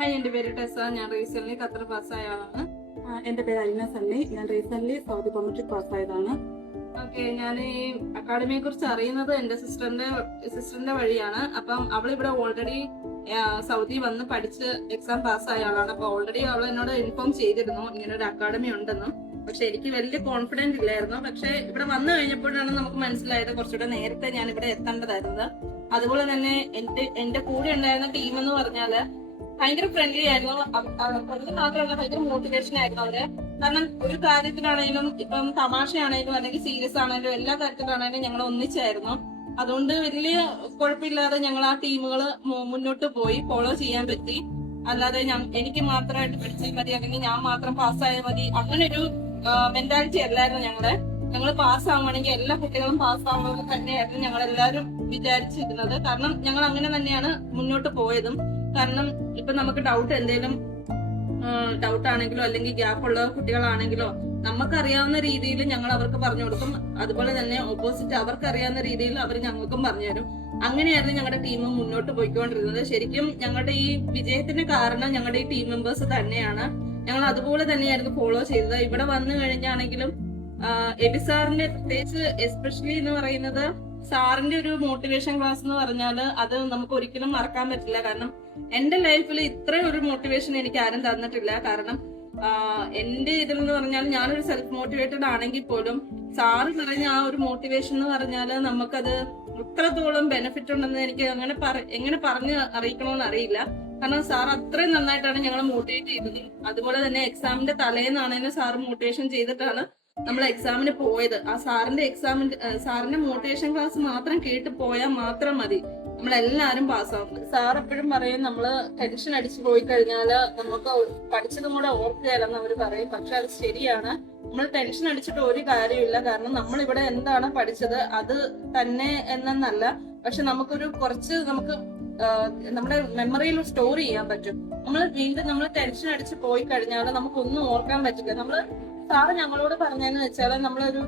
Hi, എൻ്റെ പേര് ടെസ. ഞാൻ റീസെന്റ് ഖത്തർ പാസ്സായ ആളാണ്. എൻ്റെ പേര് അലീന സണ്ണി. ഞാൻ റീസെന്റ് സൗദി കോമട്രിക് പാസ്സായതാണ്. ഓക്കെ, ഞാൻ ഈ അക്കാഡമിയെ കുറിച്ച് അറിയുന്നത് എൻ്റെ സിസ്റ്ററിന്റെ വഴിയാണ്. അപ്പം അവളിവിടെ ഓൾറെഡി സൗദി വന്ന് പഠിച്ച് എക്സാം പാസ്സായ ആളാണ്. അപ്പോൾ ഓൾറെഡി അവൾ എന്നോട് ഇൻഫോം ചെയ്തിരുന്നു ഇങ്ങനെ ഒരു അക്കാഡമി ഉണ്ടെന്നും. പക്ഷെ എനിക്ക് വലിയ കോൺഫിഡൻസ് ഇല്ലായിരുന്നു. പക്ഷെ ഇവിടെ വന്നു കഴിഞ്ഞപ്പോഴാണ് നമുക്ക് മനസ്സിലായത് കുറച്ചുകൂടെ നേരത്തെ ഞാൻ ഇവിടെ എത്തേണ്ടതായിരുന്നത്. അതുപോലെ തന്നെ എന്റെ കൂടെ ഉണ്ടായിരുന്ന ടീം എന്ന് പറഞ്ഞാല് ഭയങ്കര ഫ്രണ്ട്ലി ആയിരുന്നു. ഫ്രണ്ട്ലി മാത്രമല്ല, ഭയങ്കര മോട്ടിവേഷൻ ആയിരുന്നു അവര്. കാരണം ഒരു കാര്യത്തിലാണെങ്കിലും, ഇപ്പം തമാശയാണെങ്കിലും അല്ലെങ്കിൽ സീരിയസ് ആണെങ്കിലും എല്ലാ കാര്യത്തിലാണെങ്കിലും ഞങ്ങൾ ഒന്നിച്ചായിരുന്നു. അതുകൊണ്ട് വലിയ കുഴപ്പമില്ലാതെ ഞങ്ങൾ ആ ടീമുകൾ മുന്നോട്ട് പോയി ഫോളോ ചെയ്യാൻ പറ്റി. അല്ലാതെ എനിക്ക് മാത്രമായിട്ട് പഠിച്ചാൽ മതി അല്ലെങ്കിൽ ഞാൻ മാത്രം പാസ്സായാൽ മതി അങ്ങനെ ഒരു മെന്റാലിറ്റി അല്ലായിരുന്നു ഞങ്ങൾ പാസ്സാവുകയാണെങ്കിൽ എല്ലാ കുട്ടികളും പാസ്സാവുന്നത് തന്നെയായിരുന്നു ഞങ്ങൾ എല്ലാവരും വിചാരിച്ചിരുന്നത്. കാരണം ഞങ്ങൾ അങ്ങനെ തന്നെയാണ് മുന്നോട്ട് പോയതും. കാരണം ഇപ്പൊ നമുക്ക് എന്തെങ്കിലും ഡൗട്ട് ആണെങ്കിലോ അല്ലെങ്കിൽ ഗ്യാപ്പ് ഉള്ള കുട്ടികളാണെങ്കിലോ നമുക്കറിയാവുന്ന രീതിയിൽ ഞങ്ങൾ അവർക്ക് പറഞ്ഞു കൊടുക്കും. അതുപോലെ തന്നെ ഓപ്പോസിറ്റ് അവർക്ക് അറിയാവുന്ന രീതിയിൽ അവർ ഞങ്ങൾക്കും പറഞ്ഞു തരും. അങ്ങനെയായിരുന്നു ഞങ്ങളുടെ ടീം മുന്നോട്ട് പോയിക്കൊണ്ടിരുന്നത്. ശരിക്കും ഞങ്ങളുടെ ഈ വിജയത്തിന് കാരണം ഞങ്ങളുടെ ഈ ടീം മെമ്പേഴ്സ് തന്നെയാണ്. ഞങ്ങൾ അതുപോലെ തന്നെയായിരുന്നു ഫോളോ ചെയ്തത്. ഇവിടെ വന്നു കഴിഞ്ഞാണെങ്കിലും എബി സാറിന്റെ പ്രത്യേകിച്ച് എസ്പെഷ്യലി എന്ന് പറയുന്നത് സാറിന്റെ ഒരു മോട്ടിവേഷൻ ക്ലാസ് എന്ന് പറഞ്ഞാൽ അത് നമുക്ക് ഒരിക്കലും മറക്കാൻ പറ്റില്ല. കാരണം എന്റെ ലൈഫിൽ ഇത്രയും ഒരു മോട്ടിവേഷൻ എനിക്ക് ആരും തന്നിട്ടില്ല. കാരണം എന്റെ ഇതിൽ എന്ന് പറഞ്ഞാൽ ഞാനൊരു സെൽഫ് മോട്ടിവേറ്റഡ് ആണെങ്കിൽ പോലും സാറ് പറഞ്ഞ ആ ഒരു മോട്ടിവേഷൻ എന്ന് പറഞ്ഞാൽ നമുക്കത് എത്രത്തോളം ബെനിഫിറ്റ് ഉണ്ടെന്ന് എനിക്ക് എങ്ങനെ പറഞ്ഞ് അറിയിക്കണമെന്ന് അറിയില്ല. കാരണം സാർ അത്രയും നന്നായിട്ടാണ് ഞങ്ങളെ മോട്ടിവേറ്റ് ചെയ്തത്. അതുപോലെ തന്നെ എക്സാമിന്റെ തലേന്നാണെങ്കിലും സാറ് മോട്ടിവേഷൻ ചെയ്തിട്ടാണ് നമ്മൾ എക്സാമിന് പോയത്. ആ സാറിന്റെ മോട്ടിവേഷൻ ക്ലാസ് മാത്രം കേട്ട് പോയാൽ മാത്രം മതി, നമ്മളെല്ലാരും പാസ്സാവും. സാർ എപ്പോഴും പറയും നമ്മള് ടെൻഷൻ അടിച്ചു പോയി കഴിഞ്ഞാല് നമുക്ക് പഠിച്ചതും കൂടെ ഓർക്കുകയല്ലെന്ന് അവര് പറയും. പക്ഷെ അത് ശരിയാണ്. നമ്മൾ ടെൻഷൻ അടിച്ചിട്ട് ഒരു കാര്യമില്ല. കാരണം നമ്മൾ ഇവിടെ എന്താണ് പഠിച്ചത് അത് തന്നെ എന്നല്ല, പക്ഷെ നമുക്ക് നമ്മുടെ മെമ്മറിയിൽ സ്റ്റോർ ചെയ്യാൻ പറ്റും. നമ്മൾ ടെൻഷൻ അടിച്ച് പോയി കഴിഞ്ഞാൽ നമുക്കൊന്നും ഓർക്കാൻ പറ്റില്ല. സാറ് ഞങ്ങളോട് പറഞ്ഞതെന്ന് വെച്ചാൽ നമ്മളൊരു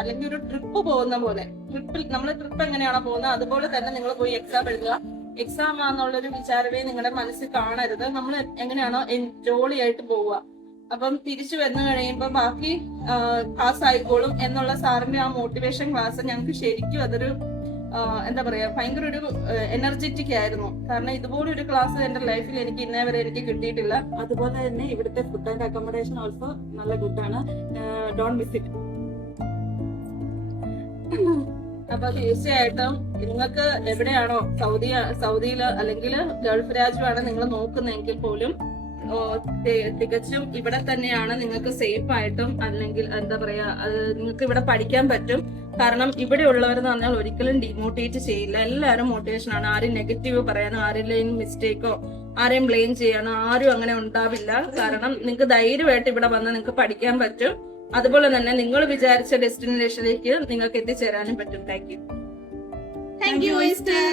അല്ലെങ്കിൽ ഒരു ട്രിപ്പ് പോകുന്ന പോലെ, ട്രിപ്പ് എങ്ങനെയാണോ പോകുന്നത് അതുപോലെ തന്നെ നിങ്ങൾ പോയി എക്സാം എഴുതുക. എക്സാം ആണെന്നുള്ളൊരു വിചാരമേ നിങ്ങളുടെ മനസ്സിൽ കാണരുത്. നമ്മൾ എങ്ങനെയാണോ ജോളിയായിട്ട് പോവുക. അപ്പം തിരിച്ചു വന്നു കഴിയുമ്പോൾ ബാക്കി ക്ലാസ് ആയിക്കോളും എന്നുള്ള സാറിന്റെ ആ മോട്ടിവേഷൻ ക്ലാസ് ഞങ്ങൾക്ക് ശരിക്കും അതൊരു എന്താ പറയാ ഭയങ്കര ഒരു എനർജറ്റിക് ആയിരുന്നു. കാരണം ഇതുപോലെ ഒരു ക്ലാസ് എന്റെ ലൈഫിൽ എനിക്ക് ഇന്നേ വരെ എനിക്ക് കിട്ടിയിട്ടില്ല. അതുപോലെ തന്നെ ഇവിടുത്തെ ഫുഡ് ആൻഡ് അക്കോമഡേഷൻ ഓൾസോ നല്ല ഗുഡാണ്. Don't miss it. അപ്പൊ തീർച്ചയായിട്ടും നിങ്ങൾക്ക് എവിടെയാണോ സൗദിയില് അല്ലെങ്കിൽ ഗൾഫ് രാജ്യമാണ് നിങ്ങൾ നോക്കുന്നതെങ്കിൽ പോലും തികച്ചും ഇവിടെ തന്നെയാണ് നിങ്ങൾക്ക് സേഫ് ആയിട്ടും അല്ലെങ്കിൽ എന്താ പറയാ നിങ്ങൾക്ക് ഇവിടെ പഠിക്കാൻ പറ്റും. കാരണം ഇവിടെ ഉള്ളവരെന്ന് പറഞ്ഞാൽ ഒരിക്കലും ഡിമോട്ടിവേറ്റ് ചെയ്യില്ല. എല്ലാവരും മോട്ടിവേഷൻ ആണ്. ആരും നെഗറ്റീവ് പറയാനോ ആരെങ്കിലും മിസ്റ്റേക്കോ ആരെയും ബ്ലെയിം ചെയ്യാനോ ആരും അങ്ങനെ ഉണ്ടാവില്ല. കാരണം നിങ്ങൾക്ക് ധൈര്യമായിട്ട് ഇവിടെ വന്ന് നിങ്ങൾക്ക് പഠിക്കാൻ പറ്റും. അതുപോലെ തന്നെ നിങ്ങൾ വിചാരിച്ച ഡെസ്റ്റിനേഷനിലേക്ക് നിങ്ങൾക്ക് എത്തിച്ചേരാനും പറ്റും. Thank you. Thank you, Esther.